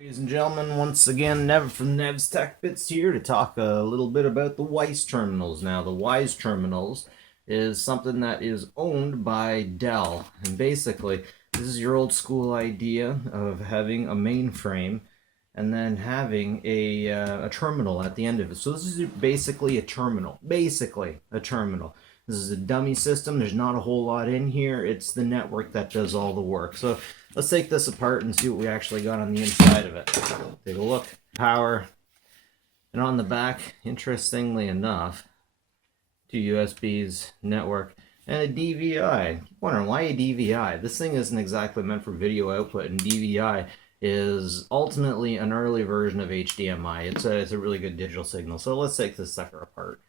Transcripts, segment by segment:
Ladies and gentlemen, once again, Nev from Nev's Tech Bits here to talk a little bit about the Wyse terminals. Now, the Wyse terminals is something that is owned by Dell, and basically, this is your old school idea of having a mainframe and then having a terminal at the end of it. So this is basically a terminal. This is a dummy system. There's not a whole lot in here. It's the network that does all the work. So let's take this apart and see what we actually got on the inside of it. Take a look. Power. And on the back, interestingly enough, two USBs, network, and a DVI. Wondering why a DVI? This thing isn't exactly meant for video output, and DVI is ultimately an early version of HDMI. It's a really good digital signal. So let's take this sucker apart.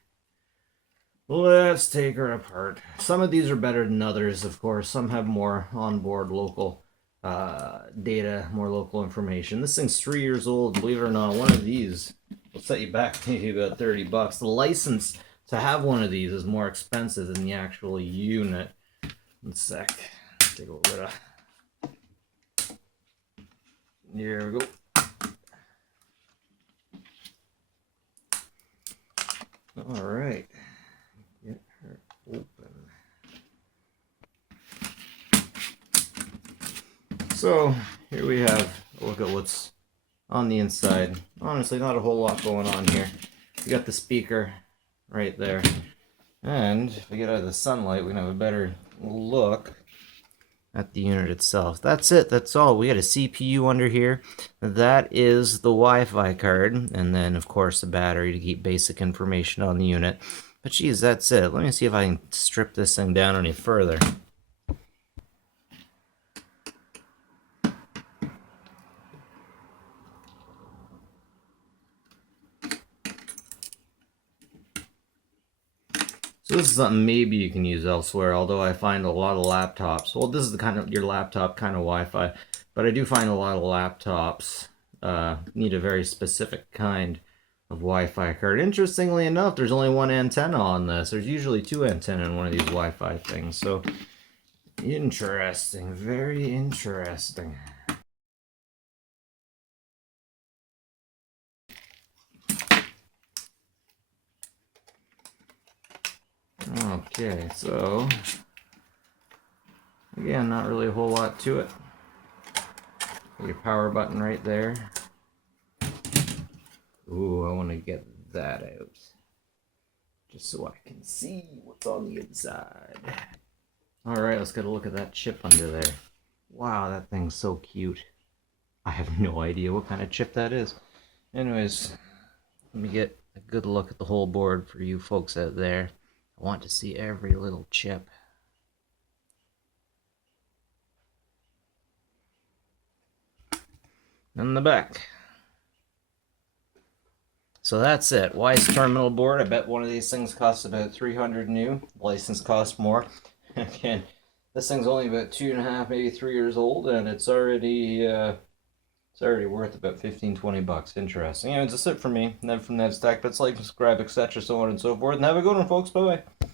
Let's take her apart. Some of these are better than others, of course. Some have more onboard local data, more local information. This thing's 3 years old. Believe it or not, one of these will set you back maybe about 30 bucks. The license to have one of these is more expensive than the actual unit. One sec. Take a little bit of... Here we go. All right. Get her open. So here we have a look at what's on the inside. Honestly, not a whole lot going on here. We got the speaker right there. And if we get out of the sunlight, we can have a better look at the unit itself. That's it. That's all. We got a CPU under here. That is the Wi-Fi card. And then, of course, the battery to keep basic information on the unit. But geez, that's it. Let me see if I can strip this thing down any further. So this is something maybe you can use elsewhere, although I find a lot of laptops, well, this is the kind of your laptop kind of Wi-Fi, but I do find a lot of laptops need a very specific kind of Wi-Fi card. Interestingly enough, there's only one antenna on this. There's usually two antennas in one of these Wi-Fi things, so interesting, very interesting. Okay, so again, not really a whole lot to it. Your power button right there. Ooh, I want to get that out just so I can see what's on the inside. Alright, let's get a look at that chip under there. Wow, that thing's so cute. I have no idea what kind of chip that is. Anyways, let me get a good look at the whole board for you folks out there. I want to see every little chip. And the back. So that's it. Wyse terminal board. I bet one of these things costs about 300 new. License costs more. Again, this thing's only about 2.5, maybe 3 years old, and it's already worth about 15-20 bucks. Interesting. Anyways, that's it for me. Nev from Nev's Tech Bits. Like, subscribe, etc., so on and so forth. And have a good one, folks. Bye bye.